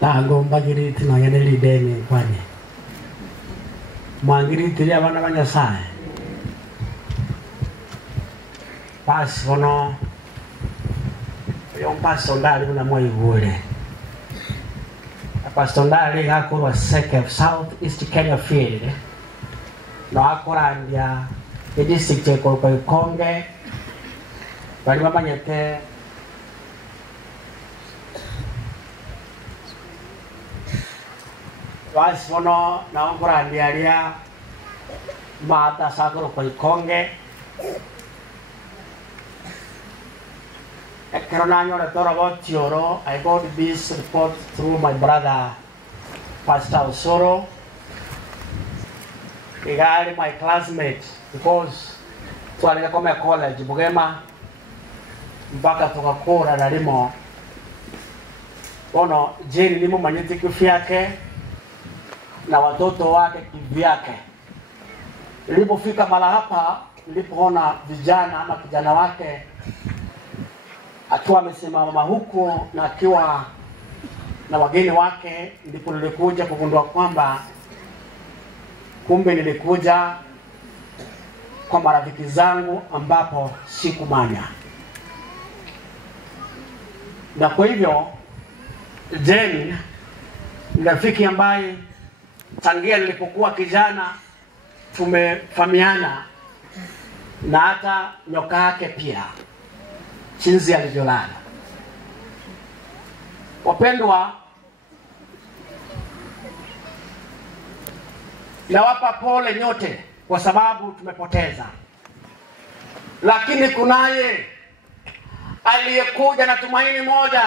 Tango mbagiriti na yaneli deni kwani. Mwangiriti ya wana Nyasaye. Pas kono yung pasondali na mo igule. Pasondali hakurwa Seke South East Kenya Field. No hakurandia district ko Konge. Bali mamanyete was kono na hakurandia ria mata sakuro ko Konge. I got this report through my brother, Pastor Osoro, regarding my classmate, because tualika kome college, Bugema, mpaka tukakura na limo. Ono, Jane limo manyeti kifyake, na watoto wake kivyake. Nilipofika mala hapa, nilipoona vijana ama kijana wake, akiwa amesimama huko na akiwa na wageni wake, ndipo nilikuja kugundua kwamba kumbe nilikuja kwa marafiki zangu ambapo sikumanya. Na kwa hivyo Jane ni rafiki ambaye tangia nilipokuwa kijana tumefahamiana, na hata nyoka yake pia chinzi alivyolala. Wapendwa, nawapa pole nyote kwa sababu tumepoteza. Lakini kunaye aliyekuja na tumaini moja,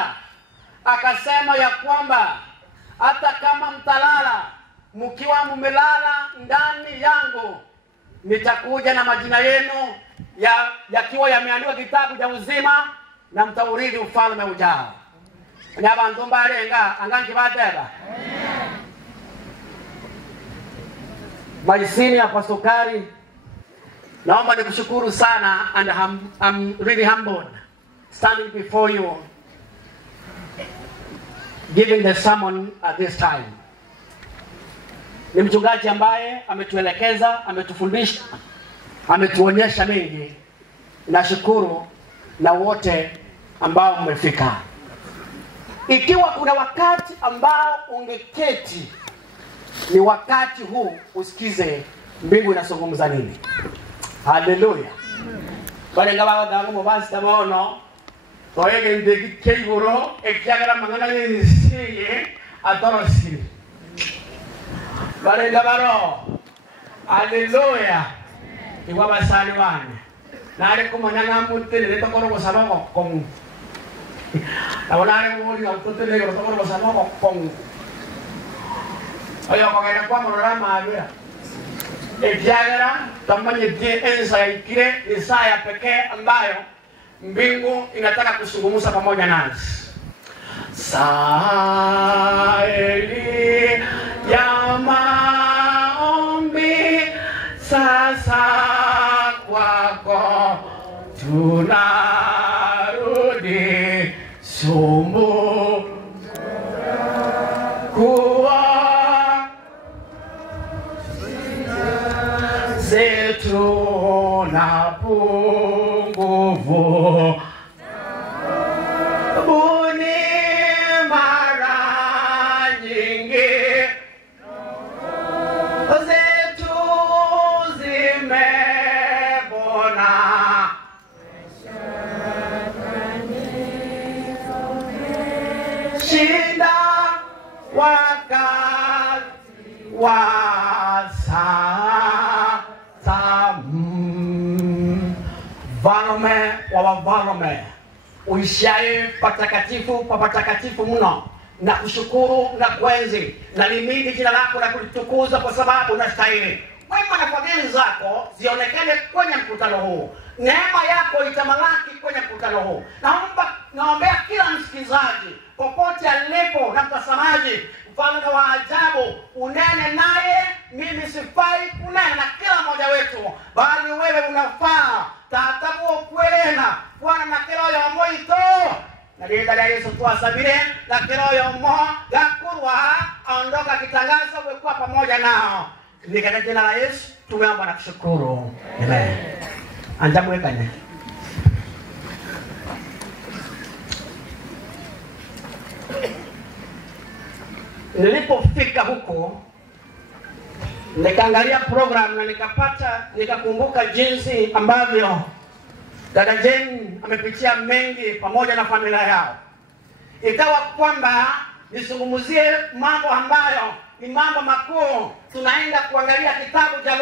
akasema ya kwamba hata kama mtalala, mkiwa mmelala ndani yangu, nitakuja na majina yenu yakiwa yameandikwa kitabu cha uzima, na mtaurithi ufalme ujao. Ni abantu mbarenga angangi badeba. My senior Pastor Kari, naomba nikushukuru sana, and I'm really humbled standing before you giving the sermon at this time. Ni mchungaji ambaye ametuelekeza, ametufundisha, ametuonyesha mengi. Nashukuru na wote ambao mmefika. Ikiwa kuna wakati ambao ungeketi, ni wakati huu usikize mbingu inazungumza nini. Hallelujah. Bale ngaba dago mobasi tamono toyege ndegi keiboro ekyagara mangana yisiye atorosi. Bale ngabaro. Hallelujah. Iwa basali wane. Nare kumanyanga mutele tokoro bosama kokong. Nare muri autotele tokoro bosama kokong. Ayo kongena kwa morama abira. Ekyagara tamanye die ensaikire Isaya pekee ambayo mbingu inataka kusungumuza pamoja nasi. Saeli ya maombi sasa kwako tunarudi sumbu kuwa zetu na punguvu buni mara nyingi zetu zimebona shida wakati wa sasa. Valume wa valume, uishaye patakatifu pa patakatifu mno, na kushukuru na kuenzi na limidi jina lako na kulitukuza kwa sababu unastahili. Wema na fadhili zako zionekane kwenye mkutano huu. Neema yako itamalaki kwenye mkutano huu. Naombea kila msikizaji popote alipo na mtazamaji, mfalme wa ajabu, unene naye. Mimi sifai kunena na kila mmoja wetu, bali wewe unafaa. Tatabu kwelena Bwana na kila ya moito na jina la Yesu tuwasabire na kiroyo mo gakurwa aondoka kitangaza umekuwa pamoja nao. Ni katika jina la Yesu tumeomba na kushukuru. Amen. Anjamwekanye. Nilipofika huko nikaangalia program na nikakumbuka jinsi ambavyo dada Jane amepitia mengi pamoja na familia yao. Ikawa kwamba nisungumuzie mambo ambayo ni mambo makuu. Tunaenda kuangalia kitabu cha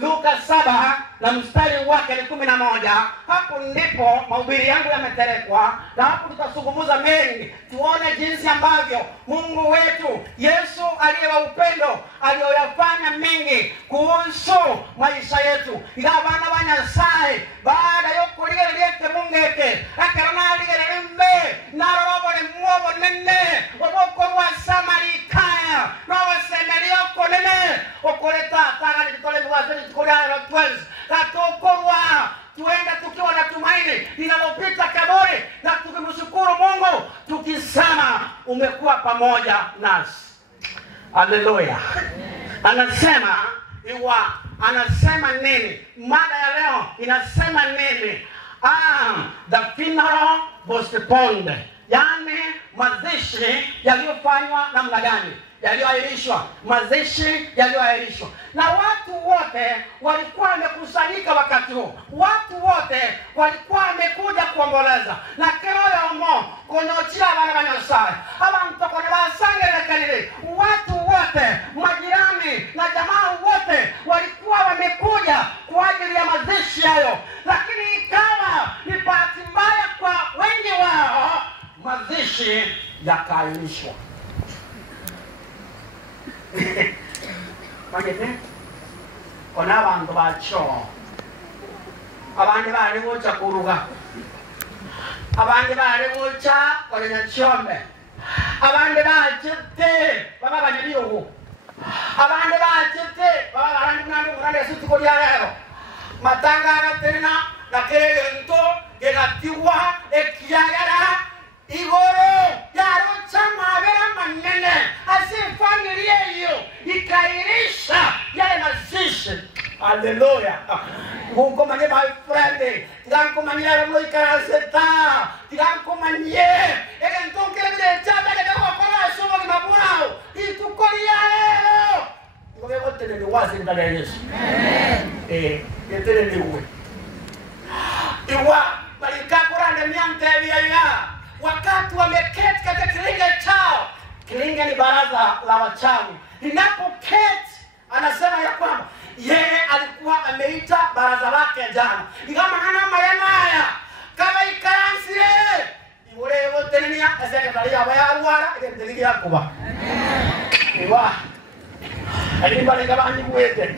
Luka 7 na mstari wake ni 11. Hapo ndipo mahubiri yangu yameterekwa, na hapo tutazungumza mengi, tuone jinsi ambavyo Mungu wetu Yesu aliyewa upendo aliyoyafanya mengi kuhusu maisha yetu. Ila bana banyasaye baada ya kulieleke mungeke akarona aligelembe na robo le muobo nene oboko wa Samarikaya no wasemelio konene okoleta tanga nitole wazeni tukolala twelve katokorwa tuenda tukiwa na tumaini linalopita kaburi na tukimshukuru Mungu tukisema umekuwa pamoja nasi. Haleluya. Anasema nini? Mada ya leo inasema nini? The funeral postponed. Yani mazishi yaliyofanywa namna gani? Yaliyoahirishwa. Mazishi yaliyoahirishwa. Na watu wote walikuwa wamekusanyika wakati huo. Watu wote walikuwa wamekuja kuomboleza. Na kiroyo mo konochia bana banyasaye. Abantu kone basangere kanile. Watu wote, majirani na jamaa wote walikuwa wamekuja kwa ajili ya mazishi hayo. Lakini ikawa ni bahati mbaya kwa wengi wao, mazishi yakaahirishwa. Magete ona abantu bacho abandi bari buca kuruga abandi bari buca korenya chombe abandi bacete baba banyibiyo abandi bacete baba barandi nandi murande suti ko lero matanga tena na kerento gegatiwa ekiagara igoro yaro chama vera manene asi familia hiyo ikairisha yale mazishi. Haleluya. Mungu manye my friend tiganko manye mo ikaraseta tiganko manye egentonke le chata ke kwa para somo ni mabunao itukolia leo ngobe wote ni wazi ndani ya Yesu. Amen. Yetele ni uwe iwa balikakura ndani ya mtevi ya wakati wameketi katika kilinge chao. Kilinge ni baraza la wachawi. Linapoketi anasema ya kwamba yeye alikuwa ameita baraza lake jana. Ikama hana mayanaya kama ikaransi iwole wote nini aseke talia wayaruara ikendeligi yakuba. Amen. Iwa alimba ni kama anjibuete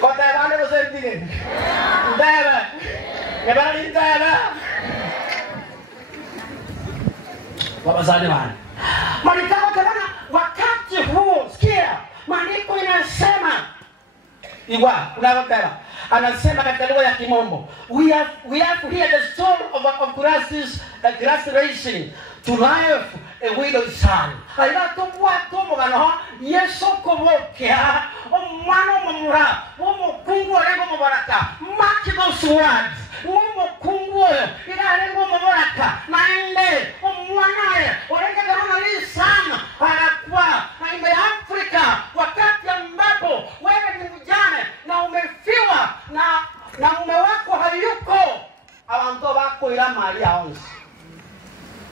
kote bane bosendige ndebe nebali ndebe wabazani wani malikao kabana wakati huu sikia maandiko inasema iwa unawapela anasema katika lugha ya Kimombo we have to hear the story of Grace raising to life a widow's son. Aina tokuwa tomo gano Yesu kobokea omwana omumura omukungu olengo mubaraka mark those words omukungu ila lengo mubaraka naende omwana olengo gano li sana anakuwa naimbe Afrika wakati ambapo wewe ni mjane na umefiwa na mume wako hayuko abantu bako ila mali aonzi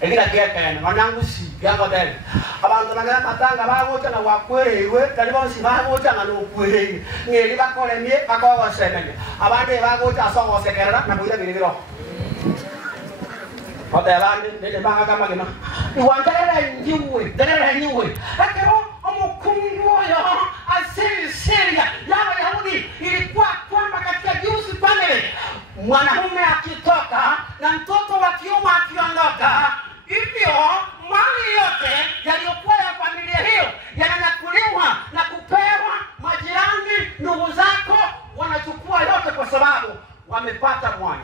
Egina kekene manangusi yango dele abantu nagala matanga bagocha na wakwerewe talibo sibagocha na nokwerewe ngeli bakolemye bakawa semenye abande bagocha songo sekerera na buira biribiro otelande ndele banga kama gina iwandelera njiwe akero omukungu yo asiria yaba Yahudi ilikuwa kwamba katika Jewish family mwanamume akitoka na mtoto wa kiume akiondoka hivyo mali yote yaliyokuwa ya familia hiyo yananyakuliwa na kupewa majirani. Ndugu zako wanachukua yote kwa sababu wamepata mwana.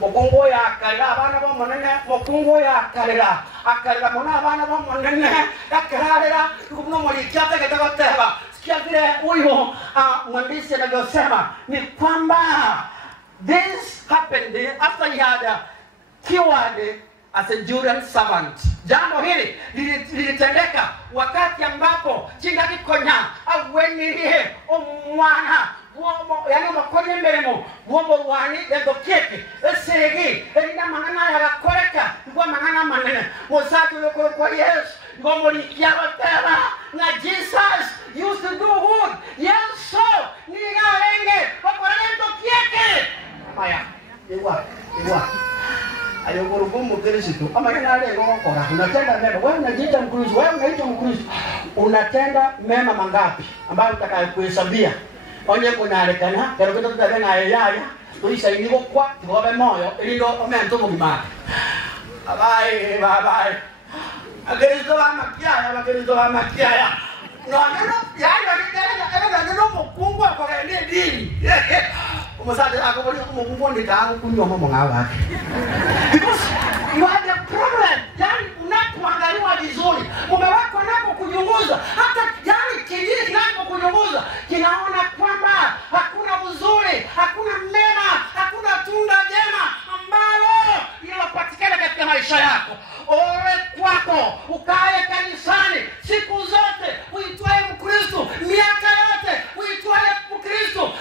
Mugongo ya kala bana monene mokungu ya akarera mona abana ba monene akarera kuno molikiata kitakoteba. Sikia vile huyo mwandishi anavyosema ni kwamba this happened after he had cured a centurion servant. Jambo hili lilitendeka wakati ambapo chinga kikonya awenirihe omwana yani umakonye mberemo guombo rwani endo keke esegi elina mangana yagakoreka ngwa mangana manene mosatu yoko kwa Yesu ngombo likiaba tera na Jesus used to do good. Yes, so ni ngarenge bakorane endo keke maya iwa ayo gurugumu Kristo amagana lego gukora unatenda mema wewe unajiita Mkristo wewe unaitwa Mkristo unatenda mema mangapi ambayo utakayokuhesabia onye kunarekana pero kitu tutavena yaya tuisa inigo kwa tuwabe moyo ilindo omento mugimaka bye Kristo wa makiaya no yaya no mukungu akoende dini umusade akoboni umukungu nditanga kunywa mama ngawa because you had a problem yani unapoangaliwa vizuri mume wako anapokunyunguza hata yani kijiji kinapokunyunguza kinaona kwamba hakuna uzuri hakuna mema hakuna tunda jema ambalo linapatikana katika maisha yako. Ole kwako ukae kanisani siku zote uitwae Mkristo miaka yote uitwae Mkristo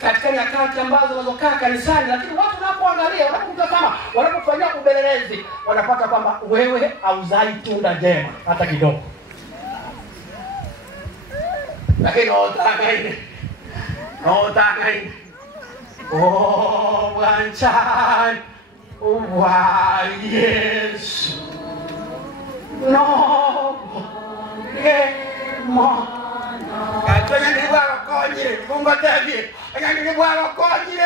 katika nyakati ambazo unazokaa kanisani, lakini watu wanapoangalia wanapokutazama wanapofanyia ubelelezi wanapata kwamba wewe hauzai tunda jema hata kidogo. Lakini otakaini wanchan wa Yesu no mo katanya ni baba konye kumbatagi yani ni baba konye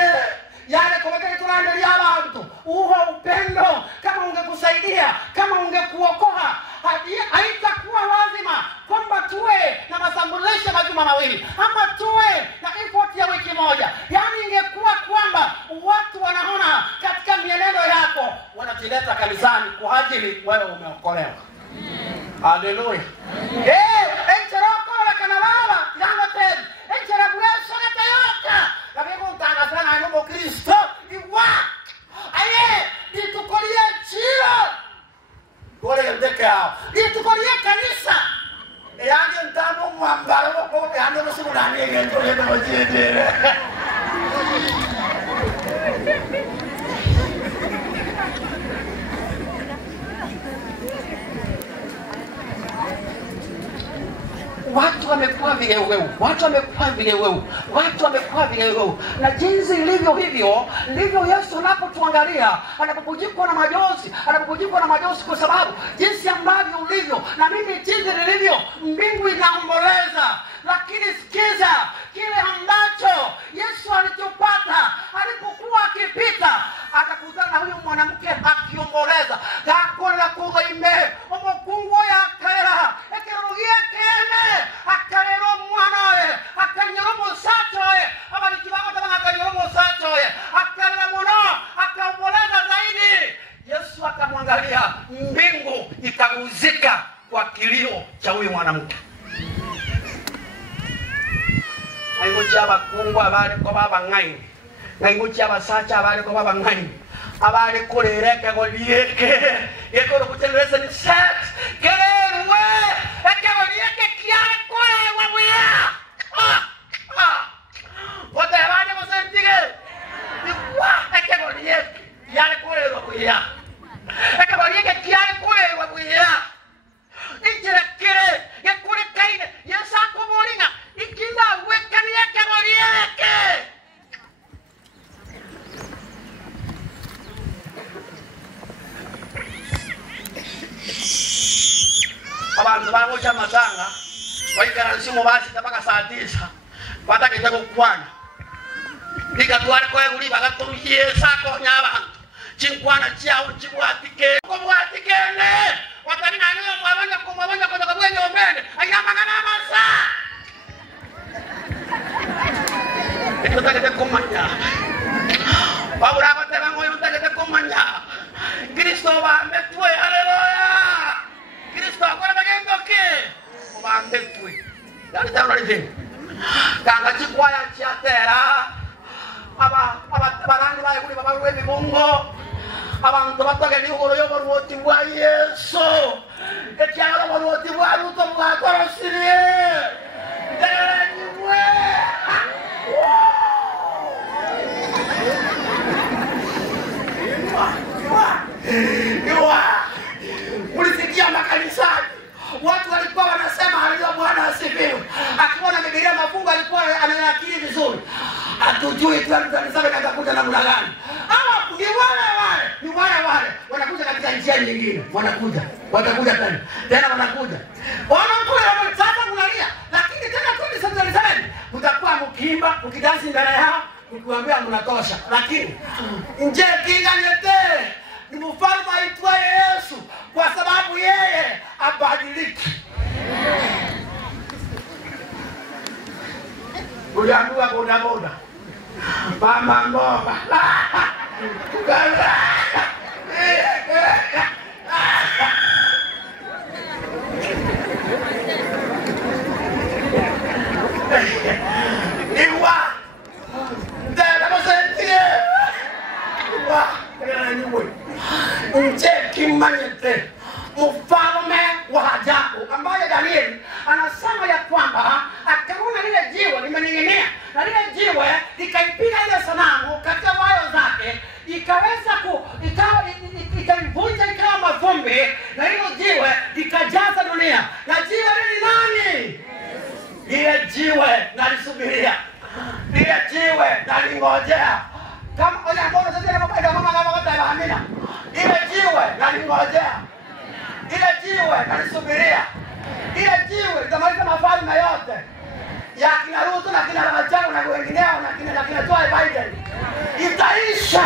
yale kwa kile tunaendelea abantu uho upendo kama ungekusaidia kama ungekuokoa haitakuwa lazima kwamba tuwe na masambulisho majuma mawili ama tuwe na effort ya wiki moja. Yani ingekuwa kwamba watu wanaona katika mienendo yako wanajileta kanisani kwa ajili wewe umeokolewa. Haleluya. Encheroko la kanalala yango tena. Enchera bweso na tayoka. Na bego utanga sana no Kristo. Iwa. Aye, ditukolie chiro. Gore ndeka. Ditukolie kanisa. Yani ntamo mwambaro ko yani no simulani ngento yedo mojete. Watu wamekuwa vigeugu, na jinsi ilivyo hivyo ndivyo Yesu anapotwangalia, anapopujikwa na majonzi kwa sababu jinsi ambavyo ulivyo na mimi jinsi nilivyo, mbingu inaomboleza. Lakini sikiza kile ambacho Yesu alichopata alipokuwa akipita, akakutana na huyu mwanamke akiomboleza kakona kugoime omukungu ya kera ekerugie kene akarero mwanae akanyoro musachoe abalikibaga tabanga akanyoro musachoe akarera muno akaomboleza zaidi. Yesu akamwangalia, mbingu ikaguzika kwa kilio cha huyu mwanamke. Aingocha abakungu abali ko babangaini aingocha abasacha abali ko babangaini abali kurereke golieke yekoro kuteleza ni set kerewe ekegolieke kiare kwe wabuya wote abali mosentige wa ekegolieke kiare kwe wabuya ekegolieke kiare kwe wabuya injira kire yakure kaine yasako moringa ikinda wekani ekegolieke. Abantu bangocha matanga waikana nsimu basi tabaka saa 9 watakita kukwana nikatwale kwa uliba gatuye sako nyaba chinkwana chao chibwatike ko bwatikene watamina niyo mwabanya kwa bwenye ombene ayama kana masa ikutakete kumanya babura batanga ngoyo utakete kumanya ngiri yani tano lizini kanga chikwaya chiatera abarangi baye kuli babaruwe bibungo abantu batageni ukolo yoboruoti bwa Yesu ekyalo boruoti bwa Ruto bwa korosirie Deniwe ulisikia makanisani watu walikuwa wanasema haleluya Bwana asifiwe akiona Biblia mafungu alikuwa anaakili vizuri hatujui tu tunasema atakuja namna gani ama ni wale wanakuja katika njia nyingine watakuja tena wanakuja sasa kunalia lakini tena 2077 mtakuwa mkiimba mkidansi mbele yao mkiwaambia mnatosha lakini nje kingalete ni mfalme aitwa Yesu kwa sababu yeye abadiliki. Uliambiwa boda mama ngoma iwa ndela msentie iwa Ncheki manyete mfalme wa ajabu ambaye Danieli anasema ya kwamba akaona lile jiwe limening'inia na lile jiwe likaipiga ile sanamu katika wayo zake ikaweza ikaivunja ikawa mavumbi na hilo jiwe likajaza dunia na jiwe ni nani? Lile jiwe nalisubiria lile jiwe nalingojea kama ona mbona sasa mama kama amina ile jiwe nalingojea ile jiwe nalisubiria ile jiwe litamaliza mafalme yote ya kina Ruto na kina Rajabu na wengineo na kina Joe Biden itaisha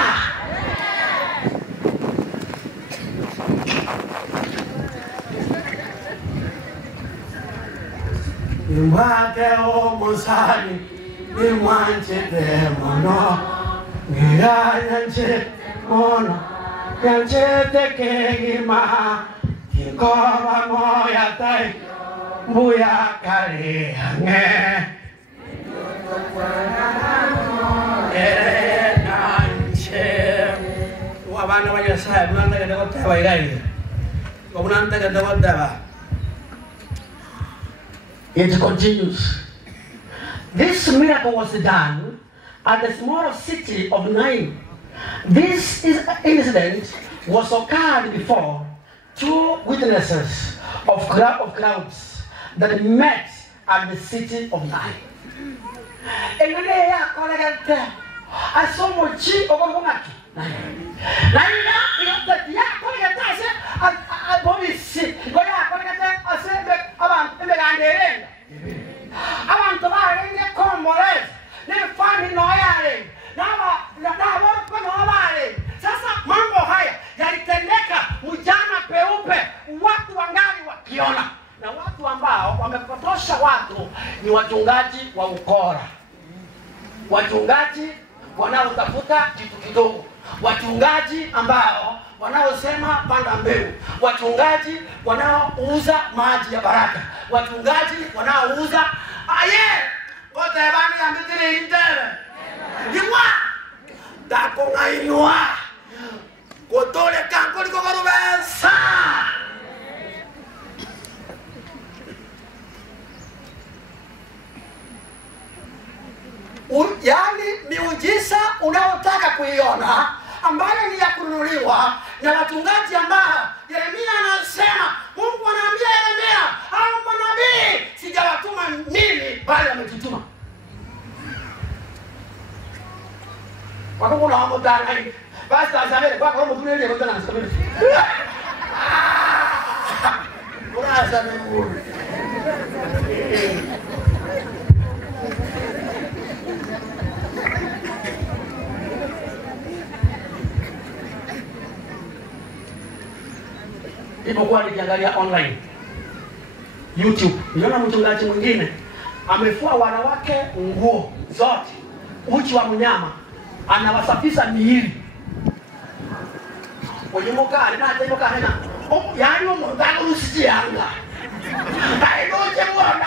Mwake o musani ni mwanche demono ngiyanche mono yanche tekegima kikoba moya tai buya kare hange nanche wabana wanya sai bunanda kada kota bairai wabunanda kada kota. It continues. This miracle was done at the small city of Nain. This incident was occurred before two witnesses of crowds that met at the city of Nain. Engelea kolegate asomo chi ogongaki. Naina ya kolegate ase abobisi goya kolegate ase abantu beganderenga. Abantu barenge komores ne fami noyale na kwa noyale. Sasa mambo haya yalitendeka mjana peupe, watu wangali wakiona, na watu ambao wamepotosha watu ni wachungaji wa ukora, wachungaji wanaotafuta kitu kidogo, wachungaji ambao wanaosema panda mbegu, wachungaji wanaouza maji ya baraka, wachungaji wanaouza wote bani ambitile intele diwa dako ngainua kotole kanko liko garubesa yani miujiza unaotaka kuiona ambayo ni ya kununuliwa na wachungaji ambao Yeremia anasema Mungu anaambia Yeremia hao manabii sijawatuma mimi bali ametutuma. Wako kuna mambo ndani basi tazameni kwa kama mtu yeye ndio anasema Uraza Mungu Nilipokuwa nikiangalia online YouTube, niliona mchungaji mwingine amefua wanawake nguo zote, uchi wa mnyama, anawasafisha miili. Oyimuka alinaje muka hena. Yani umuntu usijanga. Hayiboje bona.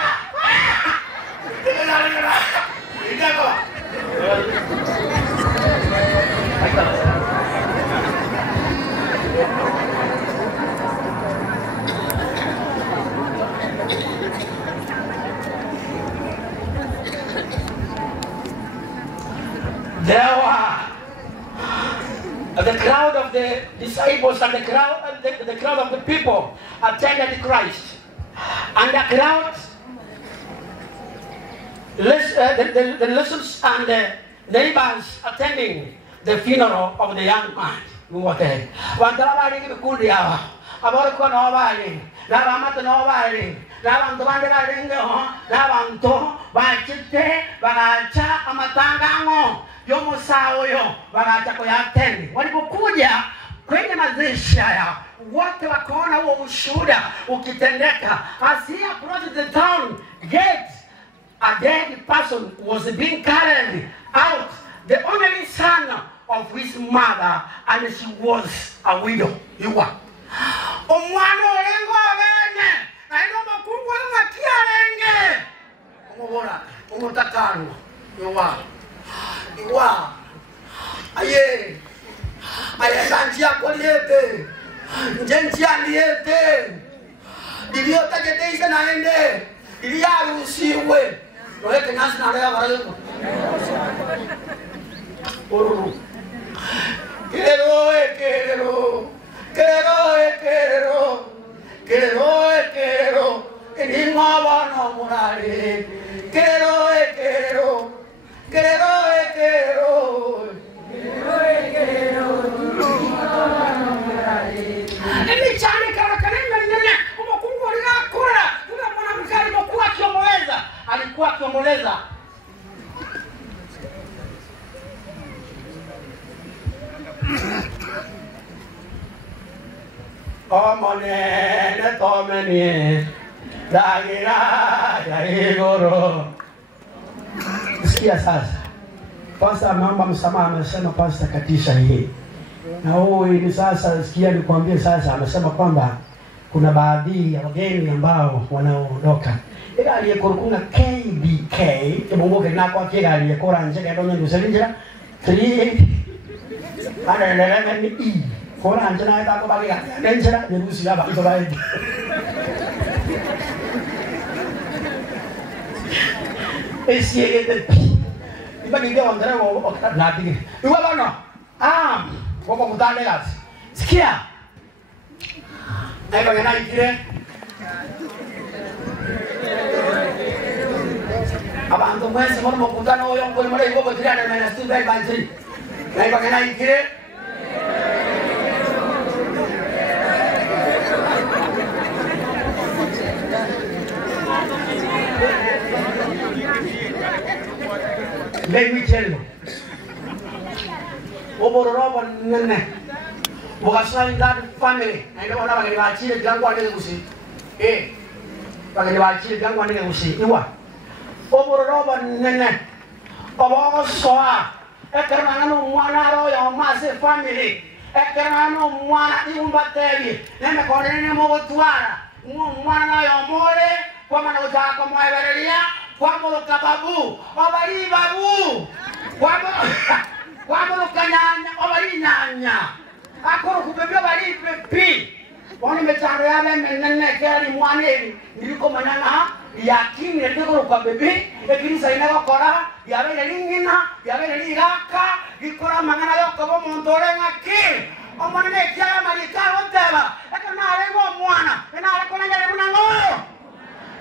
the disciples and the crowd of the people attended Christ. And the crowd, the listeners and the neighbors attending the funeral of the young man. N'abantu n'obali n'abantu bandi balingeho n'abantu bakite bagacha amatangango y'omusawo oyo bagacha kuyatendi walipokuja kwenye mazishi haya wote wakaona huo ushuhuda ukitendeka. As he approached the town gate, a dead person was being carried out, the only son of his mother, and she was a widow. You are omwana olengo abene naino makungu ngatia lenge omubora omutakano iwa aye santia koliete njentia liete diliota que te dice na ende dilia rusiwe noete nasi na lea barayo oro Quiero, que no van a morir. Quiero. Emi chane karakarenda nene, umakungu alikakura, tuna mwanamke alikuwa akiomboleza, Omonene tomeni dagira yaigoro. Sikia sasa. Pastor ameomba msamaha, amesema pastor katisha hii. Na huyu ni sasa sikia nikwambie sasa amesema kwamba kuna baadhi ya wageni ambao wanaondoka. Ila aliyekorukuna KBK, kibongoke nako akira aliyekora nje ndio ndio selinjira 3 ana ni E. Kora anjana ita ko bagi nenjera yerusi ba ito ba ito esi ete iba ni ndio ndara wo na digi iwa bana wo mutane gas sikia aiba ngana ikire abantu mwese mo mukutano yo ko mure ngo botirana na stu ba banzi aiba ngana ikire Let me tell you. Obororobo nene. Bukasana in that family. I don't know what I chile jangu ane kusi. Bagani wachile jangu ane kusi. Iwa. Obororobo nene. Obo soa. Ekerana no mwana ro ya mase family. Ekerana no mwana iumbatevi. Neme konene mo gotwara. Mwana ya more kwa mana utaka mo eberelia. Kwamo kababu, obali babu. Kwamo kanyanya, obali nyanya. Akoro kubebyo bali pepi. Woni mecharo yabe menene keri mwaneli. Niliko manana yakini ndiko kwa bebe. Ekirisa inako kora, yabe lingina, yabe ligaka, ikora mangana yoko bo mondore ngaki. Omanene kya malika oteba. Ekana alengo mwana, ena alekona ngale munango.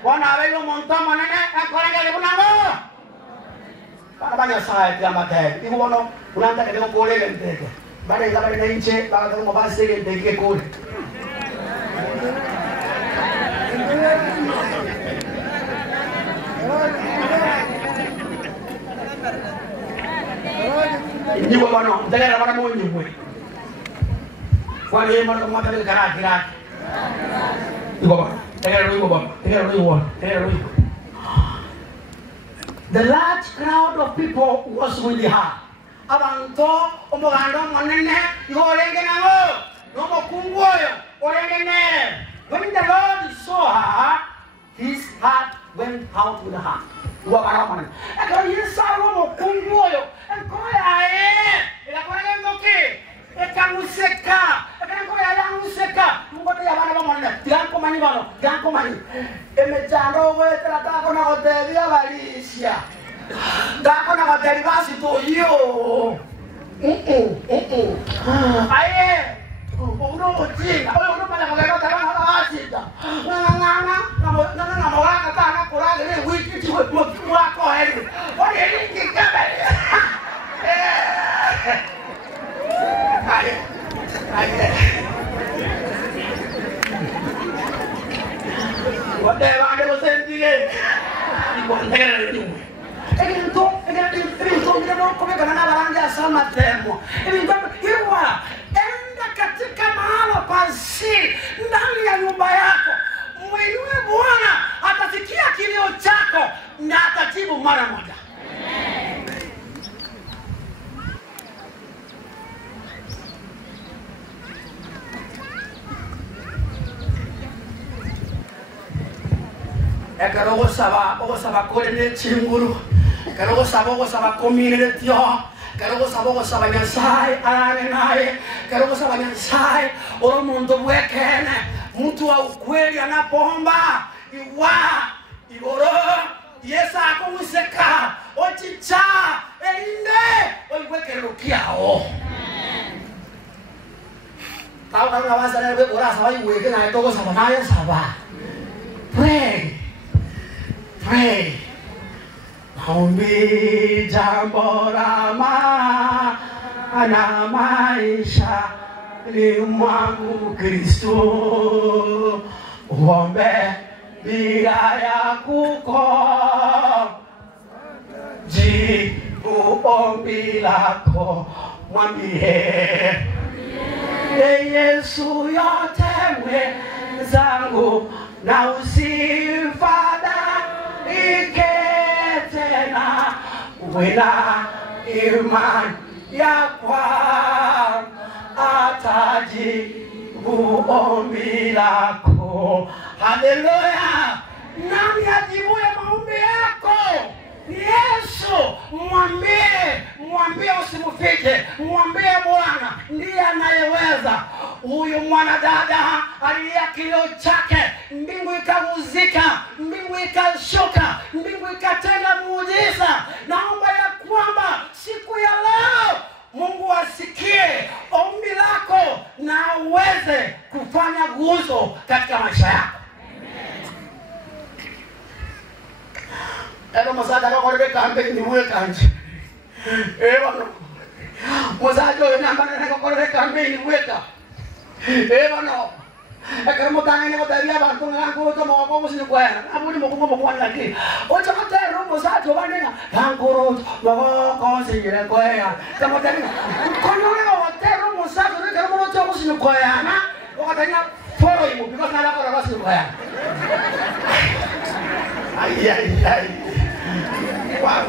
Wana abelo montama nene akoranga lebunango para banyak saya tiama teh ibu bono ulanta ke demo kole lente bade la bade inche baga demo base lente ke kole ni bono tegera bana mo nyibwe kwa yema ko mata ke kara ibo The large crowd of people was with her. Abanto omogando monene yorenge nango nomo kungoyo orenge. When the Lord saw her, his heart went out with her. Wakaramane. Eko yesa nomo kungoyo enkoya ela ngoke ekamuseka museka ngote ya bana bamona ganko mani bano ganko mani emechando we trata con agotevia valicia da con agotevi basi to io Aye. Uno chinga. Oyo no pala magana tabana na asita. Na mawaka kana kula ile wiki chwe mwako heli. Odi heli kikaba. Aye. Whatever I was saying today. Enda katika mahala pazuri ndani ya nyumba yako, muinue Bwana, atasikia kilio chako na atajibu mara moja. Karogo saba kole ne chinguru, karogo saba komine ne tio, karogo saba nyasai arane naye, karogo saba nyasai oro mundo wekene, mtu wa ukweli anapoomba iwa igoro yesa akomuseka ochicha elinde oiweke rukiao. Tao kanga wasa ne ora saba iweke na togo saba naye saba. Pray. Maombi jambo la maana maisha ni mwangu Kristo. Uombe bila ya jibu ombi lako, mwambie Yesu yote mwenzangu, na usifadhaike tena, wena imani ya kwa atajibu ombi lako. Haleluya! Nani ajibuye maombi yako? Yesu. Mwambie usimfiche, mwambie Bwana ndiye anayeweza. Huyu mwanadada alilia kilio chake, mbingu ikaguzika, mbingu ikashuka, mbingu ikatenda muujiza. Naomba ya kwamba siku ya leo Mungu asikie ombi lako na aweze kufanya guzo katika maisha yako. Ero mosada ko korbe kambe ni mwe kanje. Bano. Mosajo na mbana ko korbe kambe ni mweta. Bano. Akara motanga ni motaria bantu ngango to mo ko musini kwa. Abuni mo ko kwa laki. O cha kotero mosajo banena. Kankoro mo ko singire kwa ya. Kama tani. Kono na hotero mosajo ni kama mo cha musini kwa ya na. Wakatanya foro imu because na ko ra musini kwa ya. Ai. Wow.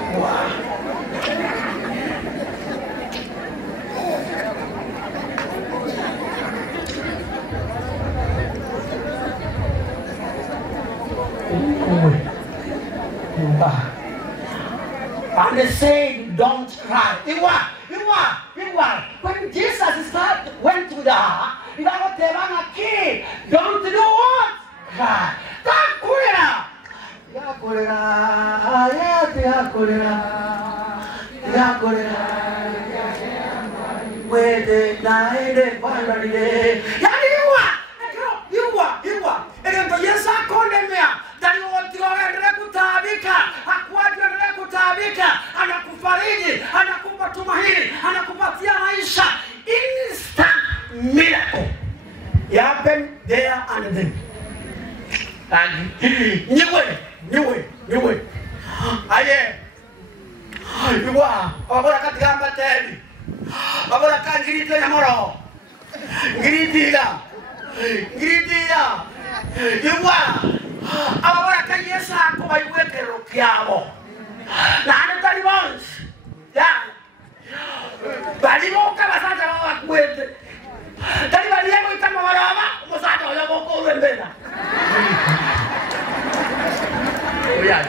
And they say, don't cry. Iwa. When Jesus went to the don't do what? Cry. Wede naende bandari. Iwa. Ego Yesu akondemea. Dani wote waendelee kutabika. Hakuendelee kutabika. Anakufariji, anakupa tumaini, anakupatia maisha. Instant miracle. It happened there and then. Niwe. Aye. Iwa, agora katika mateni. Agora kangirite ya moro. Ngiritia. Iwa. Agora kanyesa ko baiweke rokiamo. Na ane talibons. Ya. Balimo kabasata wa kwete. Talibali yako itama warama, mosata wa boko urembena. Oya.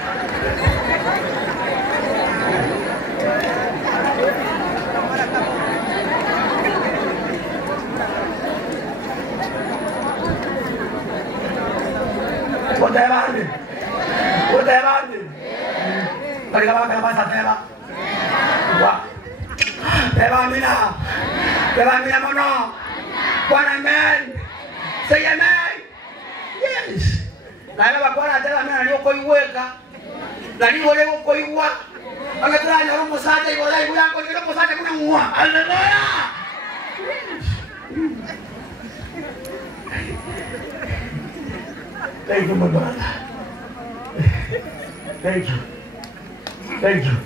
Udevani. Balik apa sa tela? Wah. Beba amina. Beba amina mono. Bwana amen. Say amen. Yes. Na ile bakora atela amina lioko iweka. Na liwo lioko iwa. Angatara nyoro musate iwala iwango ndio musate kuna ngwa. Hallelujah. Thank you, my brother. Thank you. Thank you.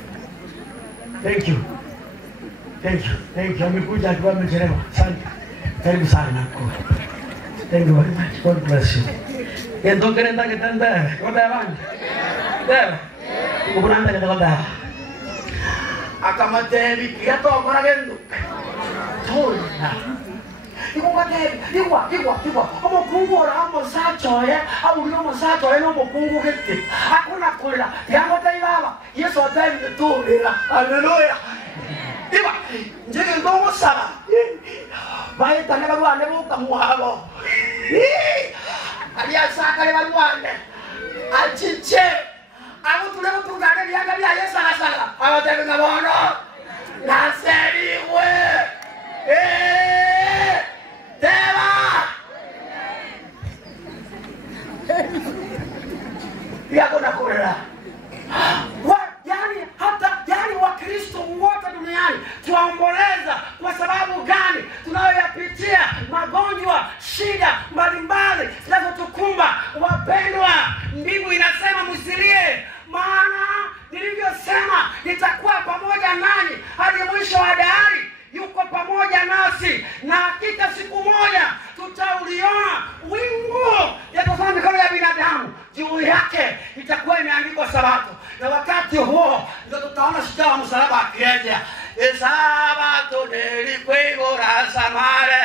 Thank you. Thank you. Thank you. Amekuja akiwa amechelewa. Asante. Karibu sana. Thank you very much. God bless you. Yendo kerenda ketanda. Koda bana. Dera. Ukunanda koda. Akamateri kiato akora gendo. Tola. Iwa. Omo kungu ora omo sacho au no sacho no mo kungu kete. Hakuna kula. Yango taibaba. Yesu atayi mtulira. Hallelujah. Iwa. Njenge ndomo sala. Bae tane balwane buka muhabo. Aliya saka le balwane. Achiche. Abo tulego tungane byanga bya Yesu alasala. Abatebe ngabono. Naseriwe. Teva! Yako na kolera. Yani Wakristo wote duniani tuomboleza kwa sababu gani? Tunayoyapitia magonjwa, shida mbalimbali zinazotukumba. Wapendwa, mbingu inasema msilie, maana nilivyosema nitakuwa pamoja nanyi hadi mwisho wa dahari. Yuko pamoja nasi, na hakika siku moja tutauliona wingu yatofanya mikono ya binadamu, juu yake itakuwa imeandikwa Sabato, na wakati huo ndio tutaona shujaa wa msalaba akija. Sabato nilikwigora samare.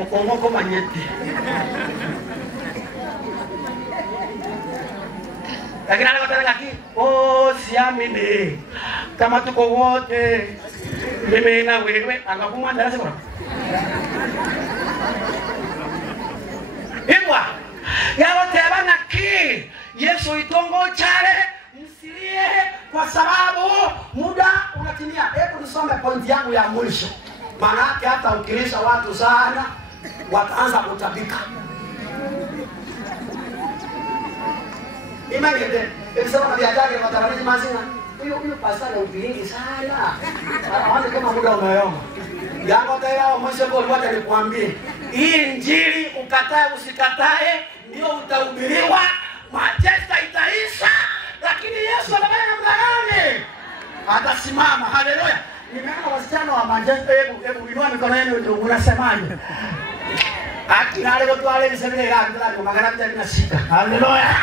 Okomoko manyeti. Lakini anataka laki, siamini. Kama tuko wote, mimi na wewe, angakuma darasa kwa. Ibwa, yao tebana ki, Yesu itongo chale, msilie kwa sababu muda unatimia. Hebu nisome point yangu ya mwisho. Maana yake hata ukilisha watu sana, wataanza kutabika. Imani yende, ekisema biashara ya matarajio mazina. Huyo pasara ubilingi sana. Hawana kama muda umeoma. Yango tayari mwisho kwa wote nikwambie. Hii injili ukatae usikatae ndio utahubiriwa, Manchester itaisha, lakini Yesu anafanya namna gani? Atasimama. Haleluya. Nimeona wasichana wa Manchester, hebu inua mikono yenu ndio unasemaje? Akina leo tu ale niseme ndio magana tunashika. Haleluya.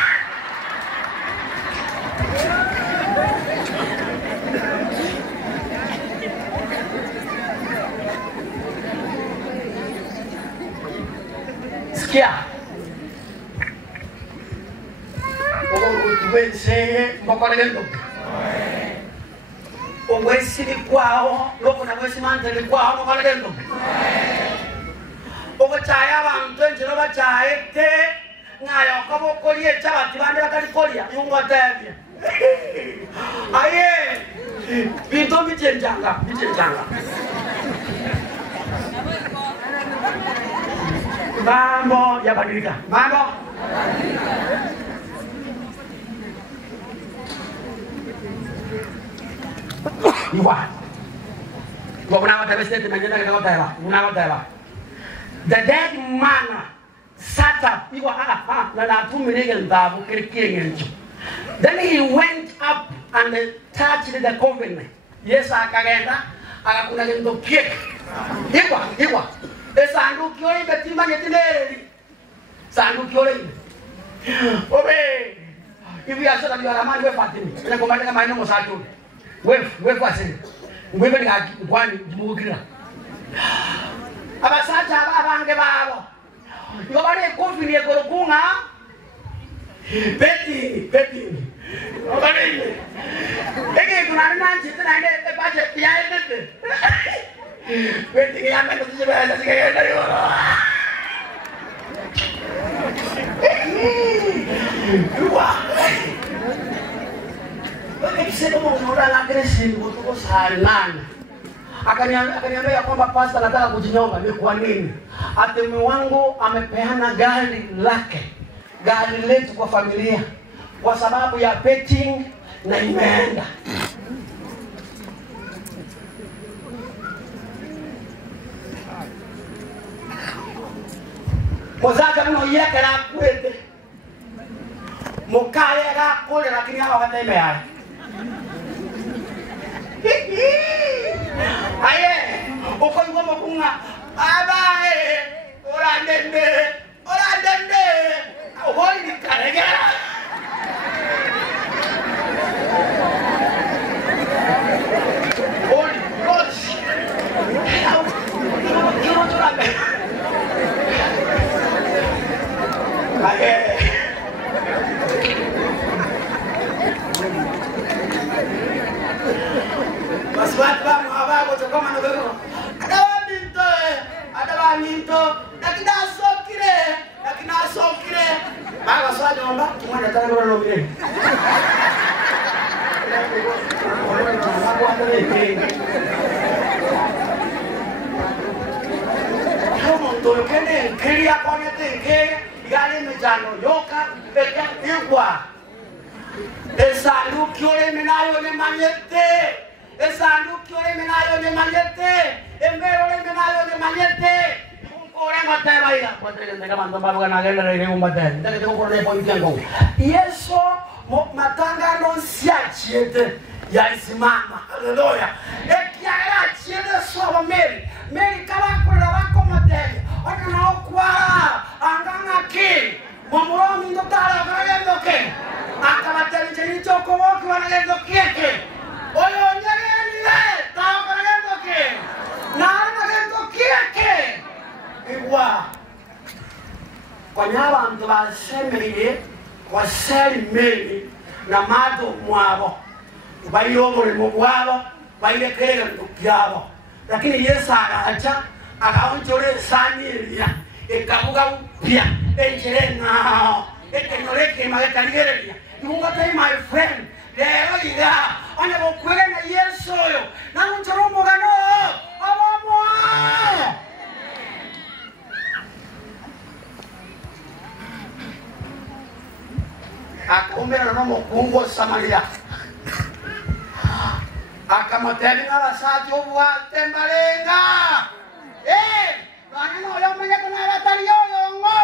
Sikia. Tuwense mbokolendo. Ongwesi ni kwao, loko na wesi mante ni kwao mbokolendo. Ogo chaya bantu njiro bachaye te ngayo kabo kolie chabati bande bakali kolia yungo tebye. Aye. Bintu bichenjanga. Mambo yabadilika. Mambo. Iwa. Kuna tabesete najenda kwa tawa. Una tawa. The dead man sat up. Iwa na atumirege ndabu kirikenge. Then he went up and touched the covenant. Yes, akagenda akakuna ngendo kiek. Iwa. Sanduku yole betima nyetineri. Sanduku yole. Obe. Ibi asala biara mani we fatimi. Ene komanda kama ino mosatu. We fasini. Ngwebe ni kwani jimukira. Abasacha abange babo. Yobale kofi ni ekorokunga. Beti. Obale. Ege tunani nanchi tunaende epache yaende. Beti ya mendo tujibela sikayenda yoro. Nikisema unaona na Grace kutoka sana. Akaniambia kwamba pastor anataka kujinyonga. Ni kwa nini? Ati mume wangu amepeana gari lake. Gari letu kwa familia kwa sababu ya betting na imeenda. Kozaka mno yake na kwete. Mukale ga kule lakini hawa watembea haya. Aye, uko ngoma kunga. Abae, ora dende. Hoi ni karegera. Hoi, gosh. Yo chorame. Aye. Maswat ba mga bago to kama nagano. Ada minto, lakini asokire. Baga swaje omba, kimwana tano ndo ngire. Kama ndo kene kiria kone tenge, gale mejano yoka, eka igwa. Esanduki ole menayo ne manyete. Esanduki ole menayo ne manyete. Embero ole menayo ne manyete. Ora ngata baila, kuatele ndeka mando babu kana genda ile umbate. Ndeke teko kone point yangu. Yesu matanga no siachiete yalisimama. Haleluya. Ekiara chiete swa Mary. Mary kala kula wako matele. Ona nao kwa anganga ki. Momuromi ndo tala kagendo ke. Akamatele chini choko woki wanagendo kieke. Oyo nyageni le, tao kagendo ke. Na anagendo kieke. Iwa kwa nyaba mtu basemeye kwa seli meli na mato mwabo bayo muri mugwabo bayire kere ndukyabo lakini Yesu agacha akaonjore saniria ekabuga upya enjere nao ekenoreke magetaligeriya imunga tai my friend lero ida anya bokwere na Yesu yo na unjoro mugano abomo akaumira no mukungo Samaria akamoteli n'abasati obwa tembalenga bana no yamenye kana batali yoyongo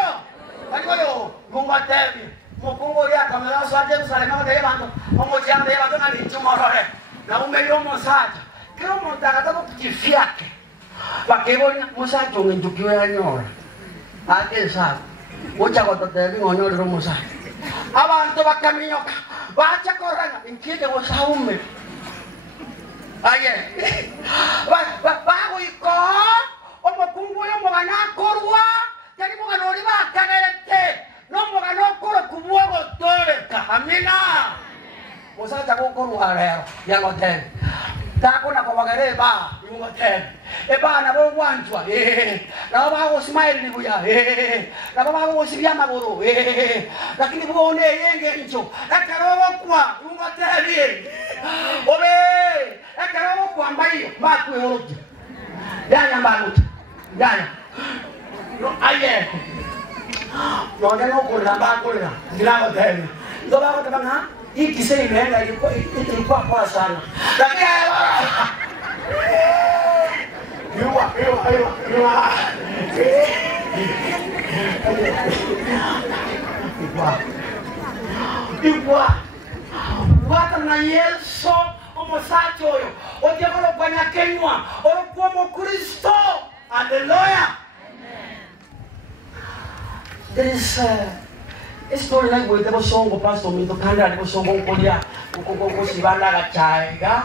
baliyo mumbateli mukungo ya kamera sa Jerusalem ngade bantu omojanga ya bantu nani chumorore na umeyo mosaja kero montaka to kifiake bakebona mosaja ngendukiwe anyora ake sa ocha kototeli ngonyore ro mosaja abantu bakaminyoka bacha korana inkide wasaume aye bago iko omukungu yo mugana korwa yali mugana oli bakagerete no mugana okoro kubwogo toreka amina musacha kokorwa lero yangote takona kobagere ba yangote ebana bo wanjwa na bago smile libuya na bago sibya magoro lakini bone yenge ncho akarobo kwa yangote obe akarobo kwa mbayo bakwe horoji danya mbaruti danya no aye no neno kula bakula ngirago tena ndo bago tabanga hiki sasa imeenda ilikuwa poa sana lakini Iwa wata na Yesu omosacho yo otiakolo kwanya kenywa orokuwa mo Kristo haleluya. There is story like with the song of Pastor Minto Kanda the song of Korea ko sibana ga chaiga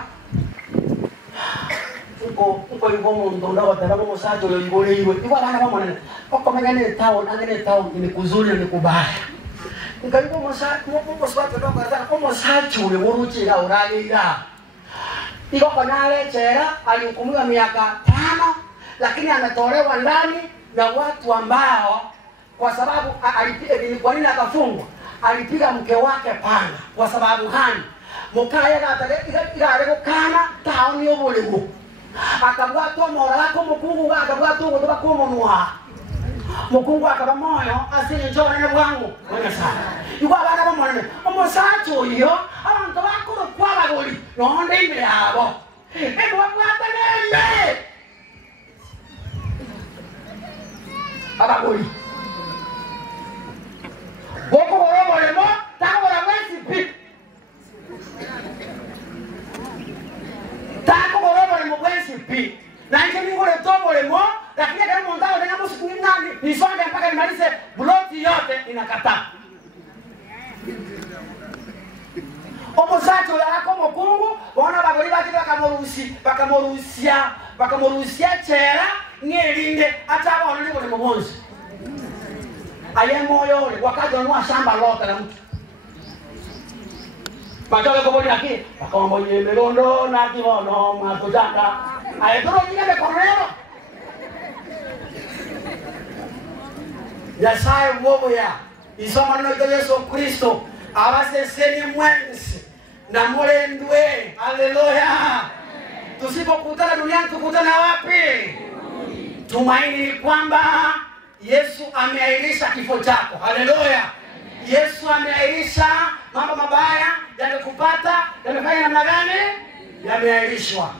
uko yuko mundo na wata na mosacho yo ibole iwe iwa bana mama nene okomenya town angene town ni kuzuri ni kubaya ngalipo mosacho ndo kwa mosacho yo woruchira uragira iko kanale chera alihukumiwa miaka 5 lakini ametolewa ndani na watu ambao kwa sababu kwa nini akafungwa alipiga mke wake panga kwa sababu gani mukaya igare gukana taoni obulemu akabwato morako mukungu akabwato ngo bakomonwa mukungu akabamoyo asini njone ne bwangu wena sana yuko abana bamone omusacho yo abantu bakuru kwabagoli nonde imbe yabo ebo bwataneme abagoli boko boromolemo takobora mwesi pi takobora mwesi pi na nje ngore tomolemo lakini kama mondao ndio msiku ngani nisonge mpaka nimalize bloti yote inakataa omusacho yako mukungu bona bagoli bakira bakamorusia chera ngelinde hata wao ndio ni mgonzi aye moyo ule wakati wanua shamba lote la mtu Patoke kwa bodi yake akaomba melondo na kibono mwatutaka ayetoro nyinga bekorero Yasaye mwobo ya isoma neno la Yesu Kristo abase seni mwenzi na mulendwe haleluya tusipokutana duniani tukutana wapi tumaini kwamba Yesu ameahirisha kifo chako haleluya Yesu ameahirisha mambo mabaya yamekupata yamefanya namna gani yameahirishwa